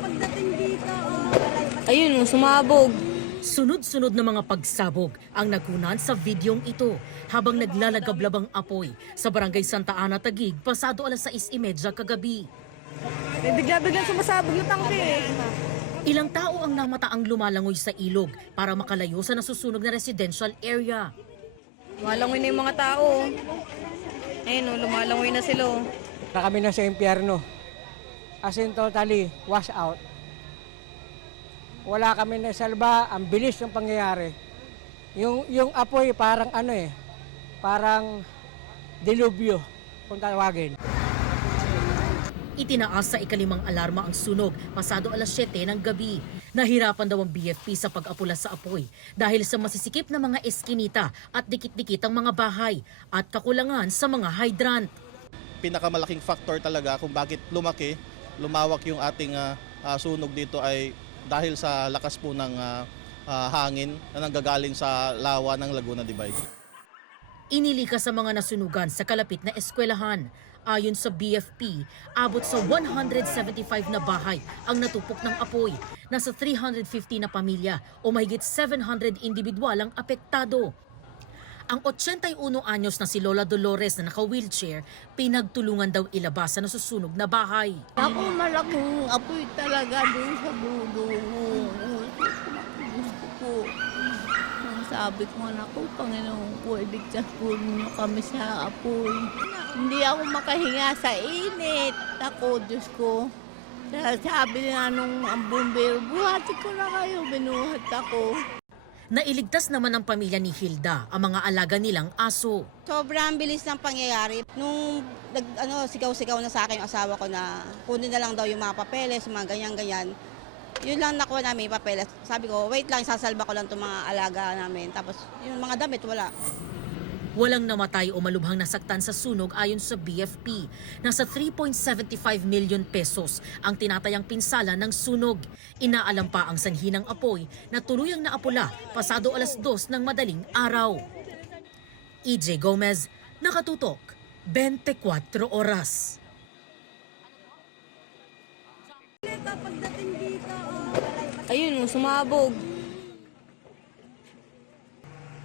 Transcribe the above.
pagdating dito. Ayun, sumabog. Sunod-sunod na mga pagsabog ang nagunan sa videong ito habang naglalagablabang apoy sa Barangay Santa Ana, Taguig, pasado 6:30 kagabi. Bigla-bigla sumasabog yung tangke. Ilang tao ang namataang lumalangoy sa ilog para makalayo sa nasusunog na residential area. Lumalangoy na yung mga tao. Ayun, lumalangoy na sila. Na kami na sa impyerno. As in totally wash out. Wala kami na salba, ang bilis ng pangyayari. Yung apoy parang parang dilubyo kung tawagin. Itinaas sa ikalimang alarma ang sunog pasado 7:00 ng gabi. Nahirapan daw ang BFP sa pag-apula sa apoy dahil sa masisikip na mga eskinita at dikit-dikit ang mga bahay at kakulangan sa mga hydrant. Pinakamalaking factor talaga kung bakit lumawak yung ating sunog dito ay dahil sa lakas po ng hangin na nanggagaling sa lawa ng Laguna de Bay. Inilikas sa mga nasunugan sa kalapit na eskwelahan. Ayon sa BFP, abot sa 175 na bahay ang natupok ng apoy. Nasa 350 na pamilya o mahigit 700 individual ang apektado. Ang 81 anyos na si Lola Dolores na naka-wheelchair, pinagtulungan daw ilabas sa nasusunog na bahay. Ako malaking apoy talaga doon sa dulo. Gusto ko. Ang sabi ko, anak ko, Panginoon ko, iligtas po niyo kami sa apoy. Hindi ako makahinga sa init. Ako, Diyos ko. Sabi na nung ang bumbero, buhati ko na kayo, binuhat ako. Nailigtas naman ng pamilya ni Hilda ang mga alaga nilang aso. Sobrang bilis ng pangyayari. Nung sigaw-sigaw na sa akin yung asawa ko na kunin na lang daw yung mga papeles, mga ganyan-ganyan. Yun lang nakuha namin yung papeles. Sabi ko, wait lang, sasalba ko lang itong mga alaga namin. Tapos yung mga damit, wala. Walang namatay o malubhang nasaktan sa sunog ayon sa BFP. Nasa 3.75 million pesos ang tinatayang pinsala ng sunog. Inaalam pa ang sanhi ng apoy na tuluyang naapula pasado 2:00 ng madaling araw. EJ Gomez, Nakatutok, 24 Oras. Ayun, sumabog.